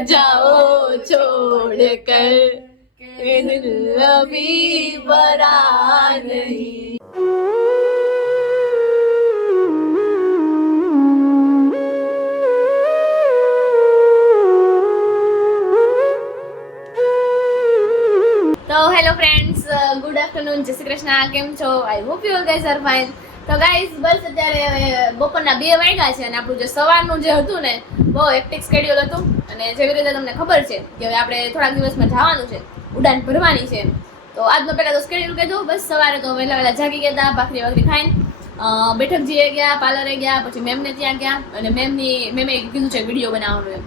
जाओ छोड़ कर दिल अभी बरा नहीं। तो हेलो फ्रेंड्स, गुड आफ्टरनून, जय श्री કૃષ્ણ. કેમ છો? I hope you all guys are fine. તો ગાઈઝ બસ અત્યારે બપોરના 2 વાગ્યા છે અને આપણું જે સવારનું જે હતું ને બહુ હેક્ટિક શેડ્યુલ હતું. અને જેવી રીતે તમને ખબર છે કે હવે આપણે થોડાક દિવસમાં જવાનું છે, ઉડાન ભરવાની છે. તો આજનો પહેલા તો શેડ્યુલ કહી દઉં. બસ સવારે તો વહેલા જાગી ગયા હતા, ભાખરી વાખરી ખાઈને બેઠકજીએ ગયા, પાર્લરે ગયા, પછી મેમને ત્યાં ગયા અને મેમે કીધું છે વિડીયો બનાવવાનું એમ.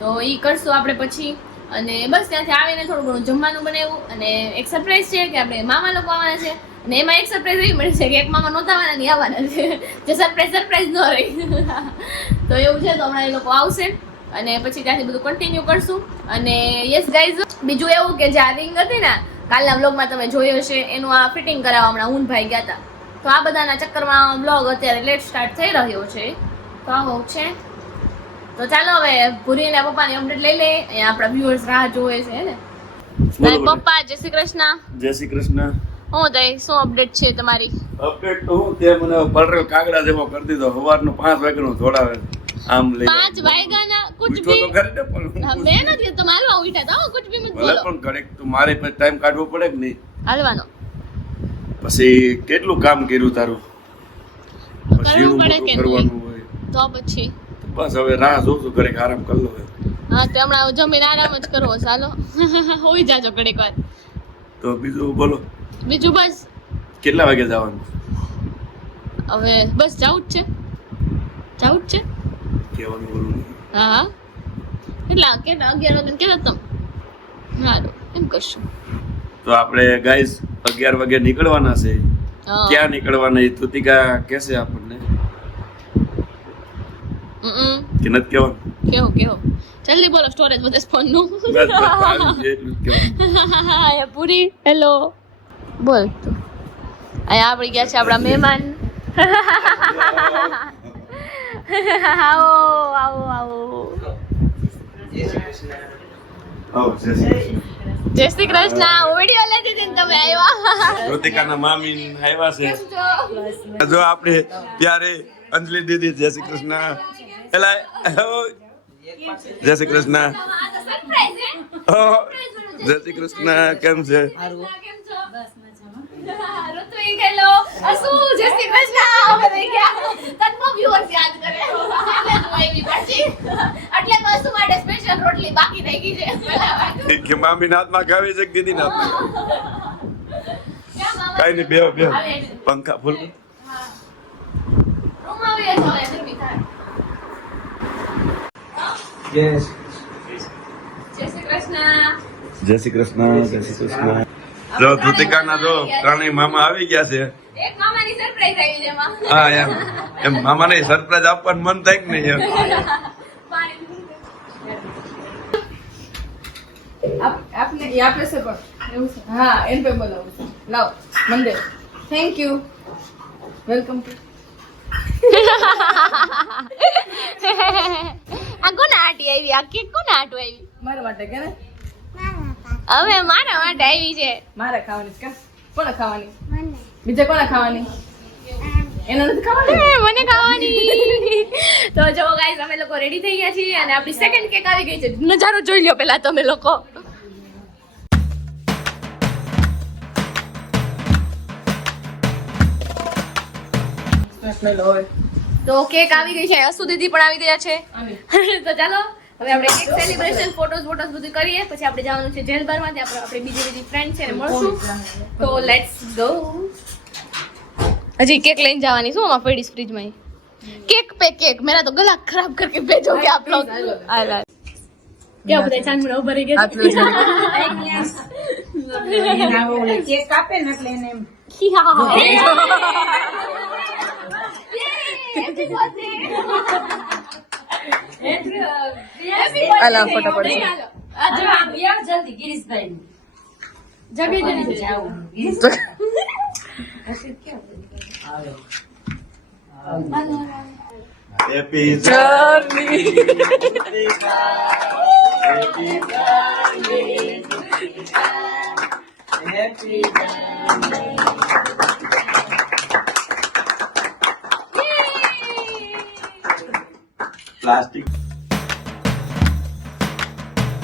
તો એ કરશું આપણે પછી. અને બસ ત્યાંથી આવીને થોડું ઘણું જમવાનું બનાવ્યું. અને એક સરપ્રાઈઝ છે કે આપણે મામા લોકો આવવાના છે. અને એમાં એક સરપ્રાઈઝ એવી મળી છે કે એક મામા નહોતા આવવાના નહીં આવવાના છે, જે સરપ્રાઈઝ ન રહી. તો એવું છે, તો હમણાં એ લોકો આવશે અને પછી ત્યાંથી બધું કન્ટિન્યુ કરશું. અને યસ ગાઈઝ, બીજું એવું કે જે આ રિંગ હતી ને કાલના બ્લોગમાં તમે જોયું હશે, એનું આ ફિટિંગ કરાવવા હમણાં ઊનભાઈ ગયા હતા. તો આ બધાના ચક્કરમાં બ્લોગ અત્યારે લેટ સ્ટાર્ટ થઈ રહ્યો છે. તો આવું છે. તો ચાલો હવે ભૂરીના પપ્પાની અપડેટ લઈ લે. અહીંયા આપણા વ્યુઅર્સ રાહ જોવે છે ને. પપ્પા જય શ્રી કૃષ્ણ. જય શ્રી કૃષ્ણ. હું દઈ શું અપડેટ છે તમારી? અપડેટ તો હું તે મને પલરેલ કાગડા જેવો કરી દીધો. સવારનો 5 વાગ્યાનો જોડાવે આમ લઈ 5 વાગ્યાના કુછ તો ભી કરે ને પણ મેં નથી તો હાલવા ઉઠ્યા હતા. કુછ ભી મત ભલે બોલો. પણ ઘડીક તો મારે પછી ટાઈમ કાઢવો પડે કે નહીં? હાલવાનો પછી કેટલું કામ કર્યું તારું, કરવું પડે કે કરવાનું નહીં? હોય તો પછી બસ હવે રાહ જોઉં છું, ઘડીક આરામ કરી લો. હા તો હમણાં જમીને આરામ જ કરવો. ચાલો હોઈ જાજો ઘડીક વાર. તો બીજું બોલો, બીજું બસ કેટલા વાગે જવાનું? હવે બસ જાવું જ છે. કહેવાનું બોલું નહીં. હા કેટલા 11 વાગે કેતા તમ સારું એમ કરશું. તો આપણે ગાઈસ 11 વાગે નીકળવાના છે. હા. ક્યાં નીકળવાના એ તુતિકા કહેશે આપણને કે નથી કહેવાનું? કેવો જલ્દી બોલો. સ્ટોરેજ વધે ફોન નું. બસ એટલું જ કહેવાનું. પૂરી હેલો બોલ તું. અહીંયા આપણી ગયા છે આપણા મહેમાન. આવો આવો આવો. આવો, જય શ્રી કૃષ્ણ. જય શ્રી કૃષ્ણ. હું વિડિયો લેતી હતી ને તમે આવ્યા. કૃતિકાના મામી આવ્યા છે. જો આપણે પ્યારે અંજલિ દીદી જય શ્રી કૃષ્ણ. એલા જય શ્રી કૃષ્ણ. જય શ્રી કૃષ્ણ. કેમ છે? કે મામી ના હાથમાં ખાવી છે કે દીદી ના હાથમાં? કઈ નહીં, બે પંખા ફૂલ. જય શ્રી કૃષ્ણ. જય શ્રી કૃષ્ણ. જય શ્રી કૃષ્ણ. જો કૃતિકાના જો ત્રણેય મામા આવી ગયા છે. એક મામાની સરપ્રાઈઝ આવી છે એમાં. હા એમ મામાને સરપ્રાઈઝ આપવાનું મન થાય કે નહીં? આપને એ આપે છે પણ એવું છે. હા એન પે બોલાવું છું. લાવ મંદિર. Thank you. Welcome to. આ કોને આટી આવી? આ કેક કોને આટો આવી? મારા માટે કે ને હવે મારા માટે આવી છે. મારે ખાવાની છે. કોને ખાવાની? બીજા કોને ખાવાની? એને નથી ખાવાની? મને ખાવાની. તો જો ગાઈસ અમે લોકો રેડી થઈ ગયા છીએ અને આપણી સેકન્ડ કેક આવી ગઈ છે. નજારો જોઈ લ્યો પહેલા તમે લોકો. તો કેક આવી ગઈ છે. અસુ દીદી પણ આવી ગયા છે. તો ચાલો હવે આપણે કેક સેલિબ્રેશન ફોટોઝ બધું કરીએ. પછી આપણે જવાનું છે જેલ બારમાં. ત્યાં આપણે બીજી ફ્રેન્ડ છે ને મળશું. તો લેટ્સ ગો. હજી केक लेने जावानी શું આમાં પડીસ ફ્રીજ માં केक पे केक मेरा तो गला खराब करके भेजोगे आप लोग. क्या बताए चांद में उभर गया કેક કાપે ને એટલે એને અલા ફોટો પડશે. જલ્દી ગિરીશભાઈ जगह जल्दी જાઓ હેપી જર્ની. પ્લાસ્ટિક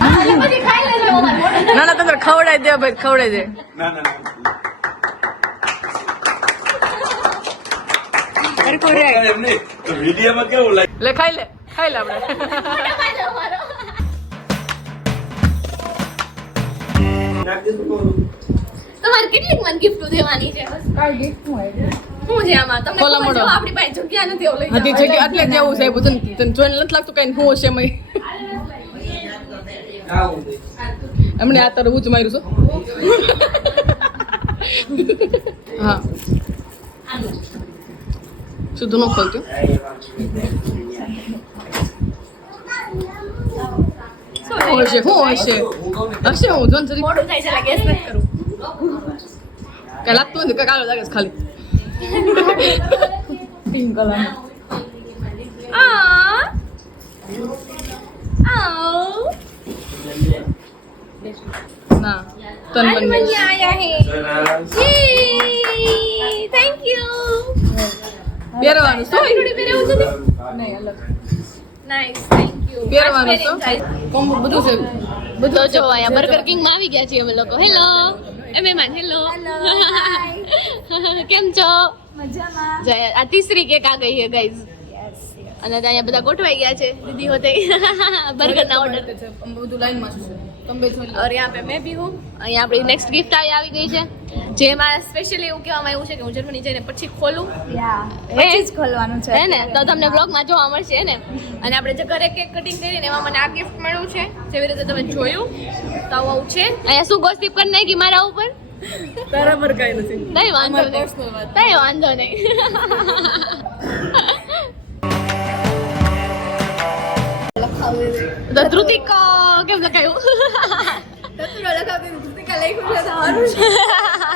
એટલે પછી ખાઈ લેજો અમારે મોઢું ના ના તમે ખવડાવી દે ભાઈ ખવડાવી દે ના ના ના એમ નહીં તો વિડીયોમાં કેવું લાગે લે ખાઈ લે આપણે ખાજો અમારો. તમારે કેટલીક મને ગિફ્ટ દેવાની છે શું છે આમાં તમને ખોલા ખબર છે, મોઢો. આપણી પાસે જગ્યા નથી એવું લઈ હજી જવાની. જગ્યા એટલે કેવું છે બધું તને જોઈને નથી લાગતું કઈ હું હશે એમાં એમને આ તારું ઊંચ માર્યું છું હા શુદ્ધ નો ખોલતું શું હશે હશે હું જોન જરી મોઢું થાય છે એટલે ગેસ નથી કરું. કઈ લાગતું નથી કઈ કાળો લાગે છે ખાલી પિંક કલર આ આવ ના તન आज મને मनी आया है थैंक यू પહેરવાનું શું थोड़ी मेरे उधर નહીં અલગ नाइस थैंक यू પહેરવાનું શું કોમ્બો બધું છે બધું જો આયા બર્ગર કિંગ માં આવી ગયા છીએ અમે લોકો હેલો એ મહેમાન હેલો કેમ છો મજામાં જય આ તીસરી કેક આ ગઈ છે ગાઈઝ અને અહીંયા બધા ગોઠવાઈ ગયા છે દીદી હોતે બર્ગર ના ઓર્ડર બધું લાઈનમાં છે તમે છો और यहाँ पे मैं भी हूँ અહીંયા આપણી નેક્સ્ટ ગિફ્ટ આવી ગઈ છે જેમાં સ્પેશિયલી એવું કહેવામાં આવ્યું છે કે હું જર્મની જઈને પછી ખોલું પછી જ ખોલવાનું છે હે ને તો તમને બ્લોગમાં જોવા મળશે હે ને અને આપણે જે ઘરે કેક કટિંગ કરીને એમાં મને આ ગિફ્ટ મળ્યું છે જેવી રીતે તમે જોયું તો આવું છે અહીંયા શું ગોસિપ કરી નાખી મારા ઉપર તારા પર કઈ નથી નહીં વાંધો અમારી નહીં personal વાત. નહીં વાંધો નહીં તો ધ્રુતિક કેમ લખાયું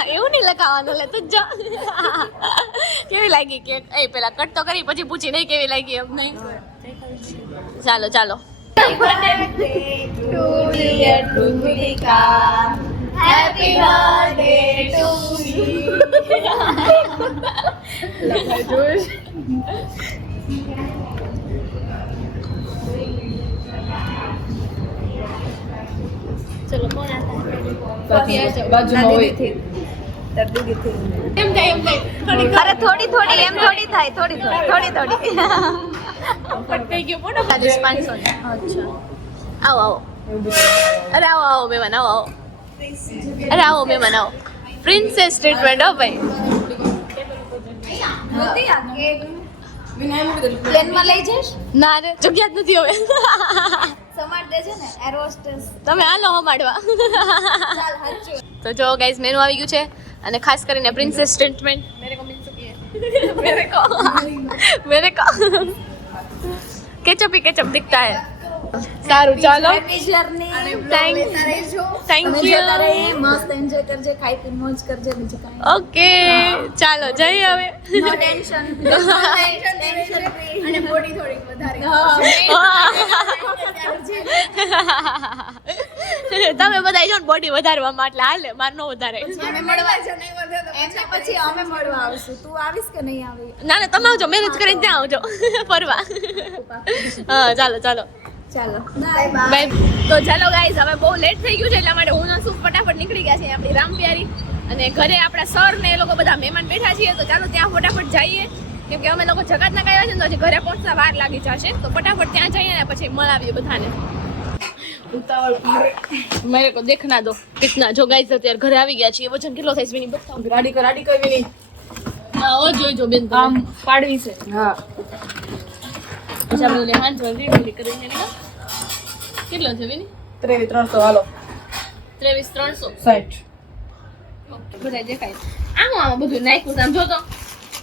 એવું નહીં લખાવાનું લે તું જા કેવી લાગી કેક એ પેલા કટ તો કરી પછી પૂછી નહીં કેવી લાગી એમ નહીં ચાલો ચાલો Happy birthday to ચલો કોણ આતા બાજુમાં હોય એમ થાય અરે થોડી થોડી એમ થોડી થાય થોડી કટ થઈ ગયો ફોટો કાઢીશ 500 અચ્છા આવો આવો અરે આવો આવો મહેમાન આવો આવો અરે આવો મહેમાન આવો પ્રિન્સેસ ટ્રીટમેન્ટ હો ભાઈ પ્લેનમાં લઈ જઈશ ના રે જગ્યા જ નથી હવે સમાર દેજે ને એરોસ્ટેસ તમે હાલો હમાડવા ચાલ હચ્ચો તો જો ગાઈઝ મેનુ આવી ગયું છે અને ખાસ કરીને પ્રિન્સેસ ટ્રીટમેન્ટ મેરે કો કેચઅપ ही केचप दिखता है સારું ચાલો હેપી જર્ની થેન્ક યુ મસ્ત એન્જોય કરજે ખાઈ પી મોજ કરજે બીજું કાંઈ ઓકે ચાલો જઈએ હવે નો ટેન્શન અને બોડી થોડીક વધારે તમે બધા જો બોડી વધારવા માટે હાલે માર નો વધારે અમે મળવા એમને પછી અમે મળવા આવશું તું આવીશ કે નહીં આવી ના ના તમે આવજો મેરેજ કરીને ત્યાં આવજો ફરવા હા ચાલો ચાલો ચાલો બાય બાય બાય તો ચાલો ગાઈઝ હવે બહુ લેટ થઈ ગયું છે એટલા માટે હું ને શું ફટાફટ નીકળી ગયા છે આપણી રામપ્યારી અને ઘરે આપણા સર ને એ લોકો બધા મહેમાન બેઠા છીએ તો ચાલો ત્યાં ફટાફટ જઈએ કેમ કે અમે લોકો જગતના ગયા છે ને તો હજી ઘરે પહોંચતા વાર લાગી જશે તો ફટાફટ ત્યાં જઈએ ને પછી મળાવીએ બધાને મેરે કો દેખના દો કિતના જો ગાઈઝ અત્યારે ઘરે આવી ગયા છીએ વજન કેટલો થાય છે વિની બતાવો રાડી કરવી નહીં આવો જોઈજો બેન તમે. આમ પાડવી છે હા પછી આપણે હાથ વળી કરીને નીકળો. કેટલો છે વિની 2300 હાલો 23,300 60 બધા દેખાય આમાં બધું નાખ્યું છે આમ જો તો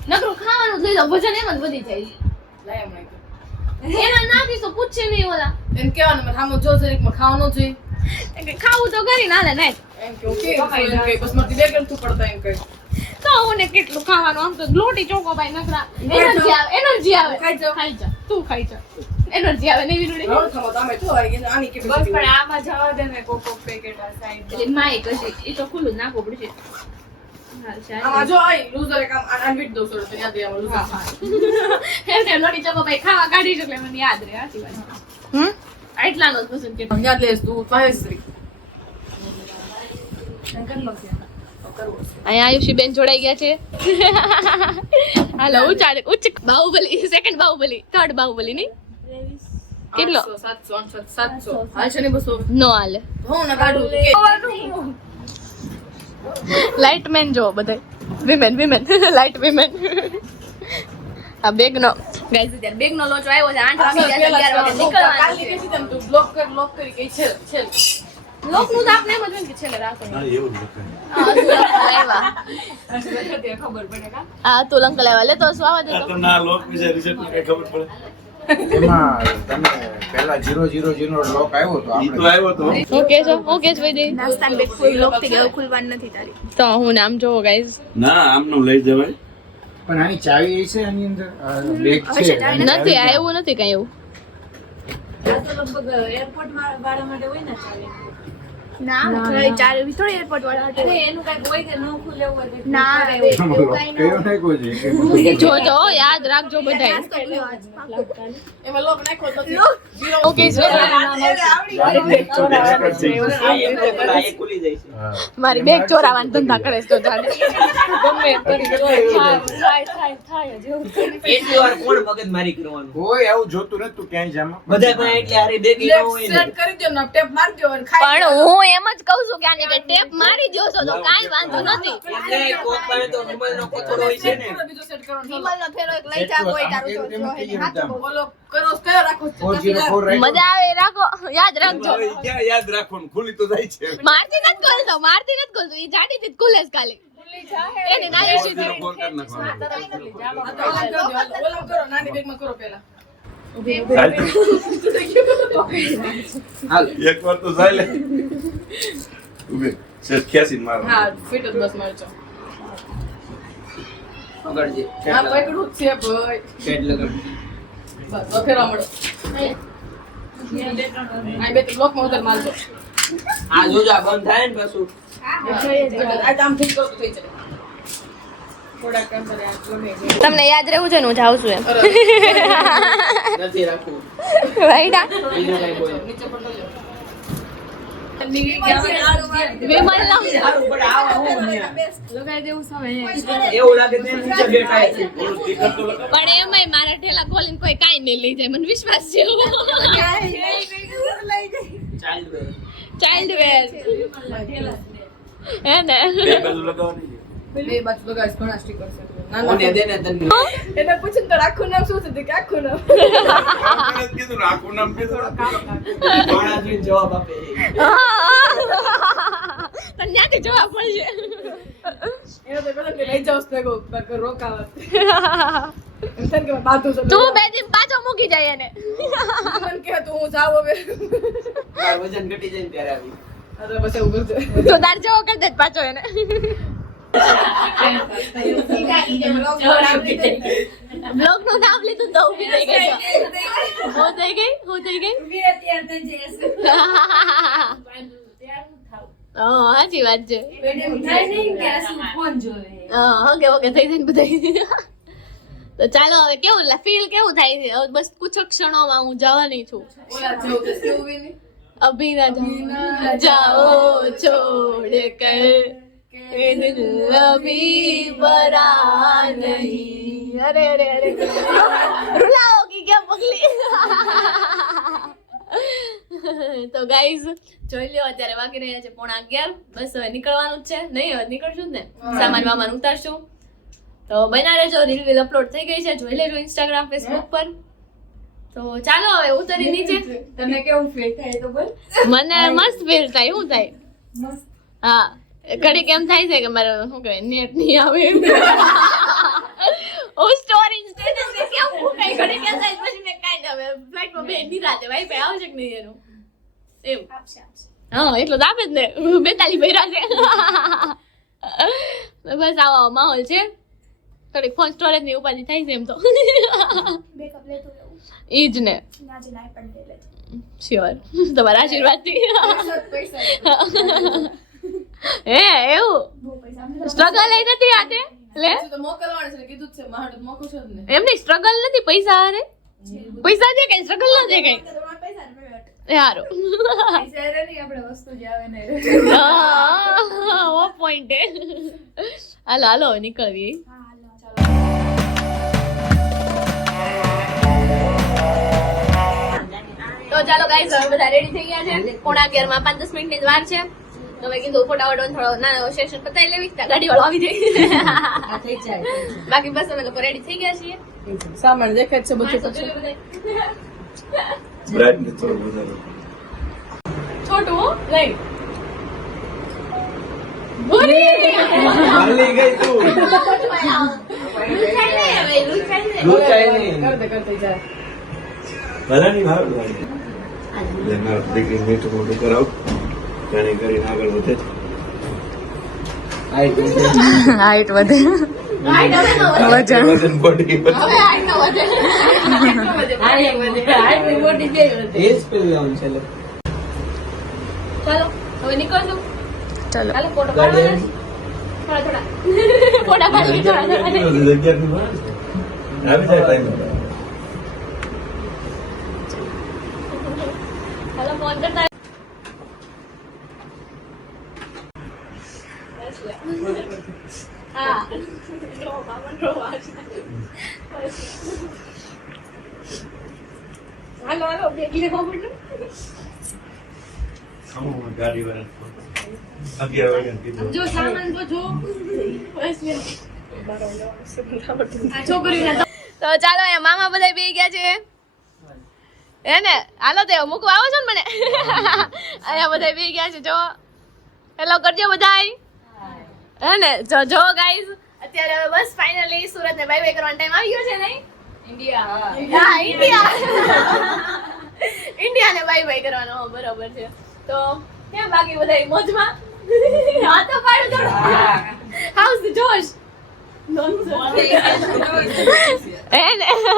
નકરું ખાવાનું જ લઈ જાઓ વજન એમ જ વધી જાય લાય હમણાં એમાં નાખીશ તો પૂછશે નહીં ઓલા એમ કેવાનું મેં સામો જો જરીક માં ખાવાનું જોઈએ એમ કે ખાવું તો કરી નાલે નાખ એમ કે ઓકે એમ કે બસ મારથી બે ગણતું પડતા એમ કે તો ઓને કેટલું ખાવાનું આમ તો લોટી ચોકો ભાઈ નકરા એનર્જી આવે ખાઈ જાઓ. ખાઈ જા તું ખાઈ જા એનર્જી આવે નહીં વીરુડી હવે ખમો તમે જો આવી ગઈ આની બસ કેપેસિટી પણ આમાં જવા દે ને કોકો પેકેટ આ સાઈડ એટલે માય કશી એ તો ખુલ્લું જ નાખવું પડશે આમાં જો આઈ લૂઝર એક આમ અનવિટ દો સર તો યાદ આવે લૂઝર એમને લોટી ચકો ભાઈ ખાવા કાઢી એટલે મને યાદ રહે સાચી વાત એટલાનો જ પસંદ કે યાદ લેસ તું પાહેશ્રી અહીંયા આયુષી બેન જોડાઈ ગયા છે હાલો ઉચ્ચ બાહુબલી સેકન્ડ બાહુબલી થર્ડ બાહુબલી નહીં કેટલો 700 700 હાલ છે ને 200 નો હાલે હું ના કાઢું લાઇટ મેન જો બધા વિમેન લાઇટ વિમેન આ બેગ નો ગાઈસ અત્યારે બેગ નો લોચો આવ્યો છે 8 વાગે ગયા 11 વાગે નીકળવાનું કાલની કેસી તમ તું બ્લોક કરી કઈ છે લોક નું તો આપને એમ જ હોય કે છેલ્લે રાખો હા એવું જ લખાય. ખબર પડે કા આ તો અંકલ આવ્યા લે તો સ્વાવા દે આ તો તો ના લોક વિશે રિઝલ્ટ કઈ ખબર પડે એમાં તમે પહેલા 000 નો લોક આવ્યો તો ઈ તો આપણે આવ્યો તો હું કે વઈ દે નાસ્તાની બેગ ફૂલ લોક થઈ ગયો ખુલવાનું નથી તારી તો હું નામ જોવો ગાઈસ ના આમનું લઈ જવાય પણ આની ચાવી છે આની અંદર બેગ છે નથી આ એવું નથી કઈ એવું આ તો લગભગ એરપોર્ટ વાળા માટે હોય ને ચાલે ના ચાર એવી થોડી એરપોર્ટ વાળા અરે એનું કઈક હોય કે ન ખુલે હોય તો ના આમાં લોક કયો નાખ્યો છે જોજો યાદ રાખજો બધાય એમાં લોક નાખો તો ઓકે મારી બેગ ચોરાવાના ધંધા કરે છે તો જાણે ગમે એમ કરી થાય જ એવું એટલી વાર કોણ મગજમારી કરવાનું કોઈ આવું જોતું નથી તું ક્યાંય જામાં બધા પણ એટલે હારી બેગી ન હોય ને સેટ કરી દો ને ટેપ મારજો અને ખાઈ પણ હું એમ જ કહું છું કે આની કે ટેપ મારી દ્યો છો તો કાંઈ વાંધો નથી એટલે કોક પાસે તો વિમલનો કોથળો હોય છે ને બીજો સેટ કરવાનો વિમલનો ફેરો એક લઈ જા કોઈ તારું જો હાચું બોલ. બોલો કરો કયો રાખો 404 રાખ્યો મજા આવે રાખો યાદ રાખજો હવે ઈ ક્યાં યાદ રાખવાનું ખુલી તો જાય છે મારતી નથી ખોલતો ઈ જાડીથી જ ખુલે છે ખાલી એની નાની સીધી ફોન કરી નાખવાનો ઓલો કરો નાની બેગમાં કરો પહેલા હાલ એકવાર તો જાય લે ઉભે સેટ ખેંચીને મારો હા ફિટ જ બસ મારજો પકડજે હા પકડું જ છે ભાઈ પેટ લગાડ બસ તો ફેરવા મળો આ બે બ્લોકમાં ઉતર મારજો આ જોજો આ બંધ થાય ને પાછું આ આમ ઠીક કરો તો થઈ જાય થોડા કામ કરે આ ગમે તમને યાદ રહેવું છે ને હું જાઉં છું એમ નથી રાખવું રાઈટ બીજું કઈ બોલ નીચે પડતો જાઓ વિમલ નો સારું પણ આવા હું લગાઈ દેવું સમય એવું લાગે તે નીચે બેઠા છે થોડું સ્ટીકર તો લગાવ પણ એમાંય મારા ઠેલા ખોલીને કોઈ કાંઈ નહીં લઈ જાય મને વિશ્વાસ છે ચાલ બે ચાઇલ્ડ વેર હે ને બે બાજુ લગાવવાની છે બે બાજુ લગાવીશ ઘણા સ્ટીકર છે કોને દે ને તને એને પૂછીને તો આખું નામ શું છે કે આખું નામ આપણે જ કીધું ને આખું નામ કીધું ઘણા જોઈને જવાબ આપે તને ત્યાંથી જવાબ મળશે એને તો પેલા કે લઈ જાવ સ્ટેગો રોકાવા એમ થાય કે બાધું છે તું બે દિન પાછો મૂકી જાય એને મને કે તું હું જાવ હવે મારું વજન ઘટી જાય ને ત્યારે આવી અરે બસ એવું કરજો તો તાર જેવો કરી દે પાછો એને બ્લોગ નું નામ લીધું તો ઊભી થઈ ગઈ હું થઈ ગઈ સાચી વાત છે ઓકે થઈ જાય ને બધા તો ચાલો હવે કેવું ફીલ કેવું થાય છે હવે બસ કુછ ક્ષણોમાં હું જવાની છું ઓલા જેવું કે સ્યુવી ની અભી ના જાઓ છોડ કર અભી બરા નહીં અરે રૂલાઓગી क्या પગલી તો ગાઈઝ જોઈ લ્યો અત્યારે વાગી રહ્યા છે 11:30 બસ હવે નીકળવાનું જ છે નહીં હવે નીકળશું જ ને સામાન વામાન ઉતારશું તો બના રહેજો રીલ અપલોડ થઈ ગઈ છે જોઈ લેજો ઇન્સ્ટાગ્રામ ફેસબુક પર તો ચાલો હવે ઉતરી નીચે તને કેવું ફીલ થાય તો બોલ મને મસ્ત ફીલ થાય શું થાય હા ઘડીક એમ થાય છે કે મારે શું કહેવાય નેટ નહીં આવે ઓ સ્ટોરી સ્ટેટસ ને કેમ ફૂકાય ઘડીક એમ થાય પછી મેં કાઈ ન હવે ફ્લાઇટમાં બે નિરાતે વાઈફાઈ આવશે કે નહીં એનું એમ હા એટલો તો આપે જ ને 42 ભર્યા છે બસ આવો માહોલ છે થોડીક ફોન સ્ટોરેજ ની ઉપાધિ થાય છે એમ તો બેકઅપ લેતું રહેવું ઈ જ ને આજે નાઈ પણ લઈ લેજો. શ્યોર તમારા આશીર્વાદથી પૈસા હે એવું બહુ પૈસા સ્ટ્રગલ એ નથી આતે લે તો મોકલવાનું છે ને કીધું જ છે મારું મોકું છું જ ને એમ નહીં સ્ટ્રગલ નથી પૈસા હારે પૈસા છે કઈ સ્ટ્રગલ ન છે કઈ તમારા પૈસા ને પેમેન્ટ. યારો પૈસા રે નહીં આપણે વસ્તુ જ આવે ને ઓ પોઈન્ટ હે હાલો હાલો નીકળવી હા હાલો ચાલો. તો ચાલો ગાઈસ હવે બધા રેડી થઈ ગયા છે 11:30 માં 5-10 મિનિટની જ વાર છે તો મેં કીધું ફટાફટ થોડો નાનો સેશન પતાવી લેવી ત્યાં ગાડી વાળો આવી જાય આ થઈ જાય બાકી બસ અમે લોકો રેડી થઈ ગયા છીએ સામાન દેખાય છે બધું માણસો પછી જોઈ બધા. બ્રાઇટનેસ થોડું વધારે છોટું હો? લઈ હાલી ગઈ તું લૂંટાઈ નહીં. કરતે જાય બધાની ભાવ લાગે લેનાર દીકરી મીઠું મોટું કરાવ જાણી કરીને આગળ વધે હાઈટ વધે વજન બોડી હવે હાઈટ ન વધે હાઈટ મોટી બે એ જ પેલું લાવવાનું છે લે. ચાલો હવે નીકળશું ચલો ચાલો ફોટો પાડવાના છે. થોડા ફોટા પાડી થોડા જગ્યાથી બહાર છે. આવી જાય ટાઈમ ચાલો ફોન કરતા હા હાલો હાલો બે કિલો ખબર ગાડી વાળા 11 વાગ્યા કીધું જો સામાન તો જો છોકરીને તો ચાલો અહીંયા મામા બધા બેહી ગયા છે હે ને હાલો તો મૂકવા આવો છો ને મને અહીંયા બધા બેહી ગયા છે જો હેલો કરજો બધાય હે ને જો ગાઈઝ અત્યારે હવે બસ ફાઇનલી સુરત ને બાય બાય કરવાનો ટાઈમ આવી ગયો છે નહીં ઇન્ડિયા હા ઇન્ડિયા ને બાય બાય કરવાનો બરોબર છે તો કેમ બાકી બધા મોજમાં હા તો પાડું થોડું હાઉસ જોશ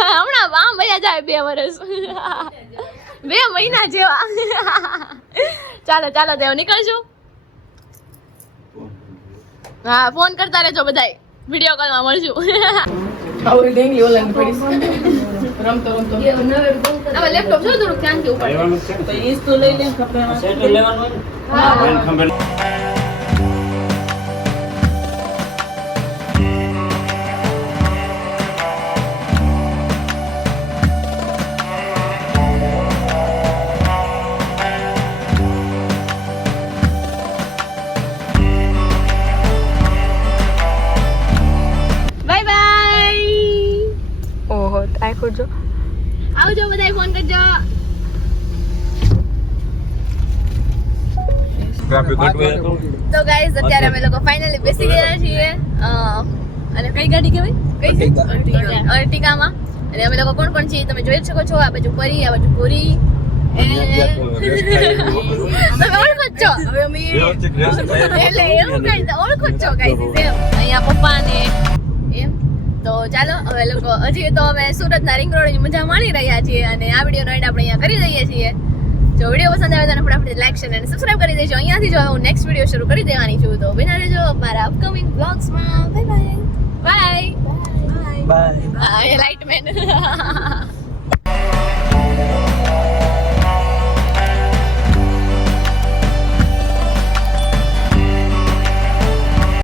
હમણાં આમ ભૈયા જાય 2 વર્ષ 2 મહિના જેવા ચાલો ચાલો તેઓ નીકળશું હા ફોન કરતા રહેજો બધાય વિડિયો કોલમાં મળશું આવડી ડેંગલી ઓલાને પડી રમતો રમતો હવે લેપટોપ જો થોડું ધ્યાનથી ઉપર તો ઈજ તો લઈ લે કપડામાં સેટ લેવાનું હોય ને? બાય બાય ઓહો આ ખોજો આવજો બધાય ફોન કરજો તો ગાઈઝ અત્યારે અમે લોકો ફાઇનલી બેસી ગયા છીએ અને કઈ ગાડી કહેવાય કઈ અર્ટિગામાં અને અમે લોકો કોણ કોણ છીએ તમે જોઈ શકો છો આ બાજુ પરી આ બાજુ પૂરી તમે ઓળખો જ છો એટલે એવું કઈ ઓળખો જ છો ગાઈઝ અહીંયા પપ્પા ને એમ તો ચાલો હવે લોકો હજી તો અમે સુરતના રિંગ રોડની મજા માણી રહ્યા છીએ અને આ વિડીયોનો એડ આપણે અહીંયા કરી દઈએ છીએ જો વિડીયો પસંદ આવે તો ફટાફટ લાઈક શેર અને સબસ્ક્રાઇબ કરી દેજો અહીંયાથી જો હું નેક્સ્ટ વિડીયો શરૂ કરી દેવાની છું તો બિના રહેજો મારા અપકમિંગ બ્લોગ્સમાં bye bye bye bye lightman